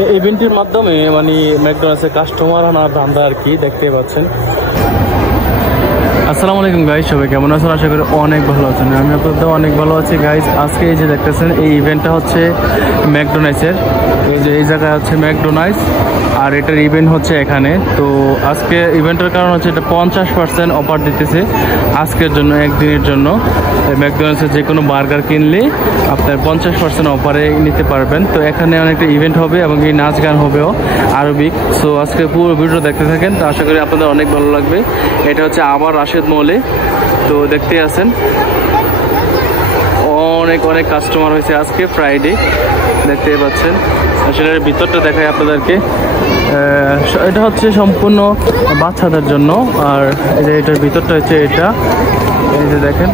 ইভেন্টের মাধ্যমে মানে ম্যাকডোনাল্ডসের কাস্টমার আনার ধান্দা আর কি দেখতে পাচ্ছেন। আসসালামু আলাইকুম গাইজ, সবাই কেমন আছেন? আশা করি অনেক ভালো আছেন। আমি আপনাদের অনেক ভালো আছি গাইজ। আজকে এই যে দেখতেছেন এই ইভেন্টটা হচ্ছে ম্যাকডোনাল্ডসের, এই যে এই জায়গায় হচ্ছে ম্যাকডোনাল্ডস আর এটার ইভেন্ট হচ্ছে এখানে। তো আজকে ইভেন্টের কারণ হচ্ছে এটা 50% অফার দিতেছে আজকের জন্য, একদিনের জন্য। ম্যাকডোনাল্ডসের যে কোনো বার্গার কিনলে আপনার 50% অফারে নিতে পারবেন। তো এখানে অনেকটা ইভেন্ট হবে এবং এই নাচ গান হবেও আরবিক। সো আজকে পুরো ভিডিও দেখতে থাকেন, তো আশা করি আপনাদের অনেক ভালো লাগবে। এটা হচ্ছে আবার রাশেদ মলে, তো দেখতে আছেন অনেক অনেক কাস্টমার হয়েছে আজকে ফ্রাইডে, দেখতে পাচ্ছেন। আসলে ভিতরটা দেখাই আপনাদেরকে। এটা হচ্ছে সম্পূর্ণ বাচ্চাদের জন্য, আর এই যে এটার ভিতরটা হচ্ছে এটা, এই যে দেখেন।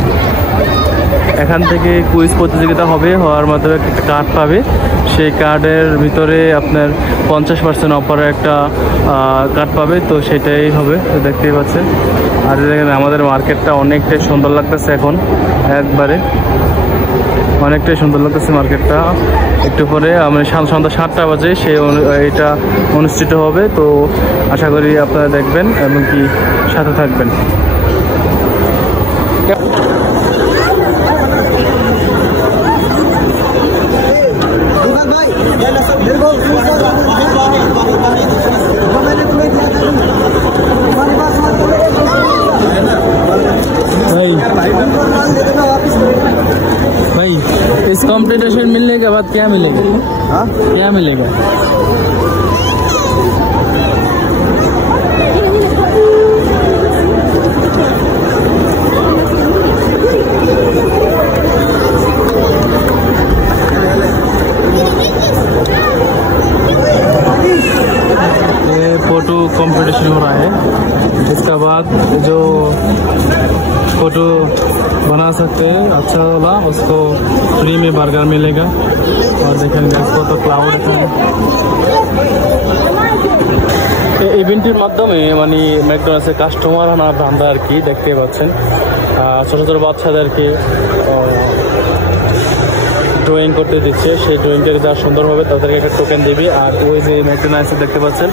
এখান থেকে কুইজ প্রতিযোগিতা হবে, হওয়ার মাধ্যমে একটা কার্ড পাবে। সেই কার্ডের ভিতরে আপনার 50% অফারে একটা কার্ড পাবে, তো সেটাই হবে, দেখতেই পাচ্ছেন। আর দেখেন আমাদের মার্কেটটা অনেকটাই সুন্দর লাগতেছে এখন, একবারে অনেকটাই সুন্দর লাগতেছে মার্কেটটা। একটু পরে আমরা সন্ধ্যা 7টা বাজে এটা অনুষ্ঠিত হবে। তো আশা করি আপনারা দেখবেন এবং কি সাথে থাকবেন। भाई इस कॉम्पिटिशन मिलने के बाद क्या मिलेगा? हाँ क्या मिलेगा? ये फोटो कंपटीशन हो रहा है, इसके बाद जो फोटो बना सकते हैं अच्छा वाला उसको फ्री में बर्गर मिलेगा। और देखेंगे इसको तो क्लाउड है। ইভেন্টের মাধ্যমে মানে ম্যাকডোনাল্ডসের কাস্টমার আনার ধান্দা আর কি দেখতে পাচ্ছেন। ছোটো ছোটো বাচ্চাদেরকে ড্রয়িং করতে দিচ্ছে, সেই ড্রয়িংটা যা সুন্দর হবে তাদেরকে একটা টোকেন দিবে। আর ওই যে ম্যাকডোনাল্ডসে দেখতে পাচ্ছেন,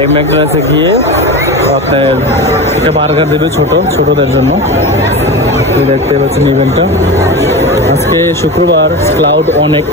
এই ম্যাকডোনাল্ডসে গিয়ে আপনার একটা বার্গার দেবে ছোটদের জন্য। দেখতে পাচ্ছেন ইভেন্টটা আজকে শুক্রবার, ক্লাউড অনেক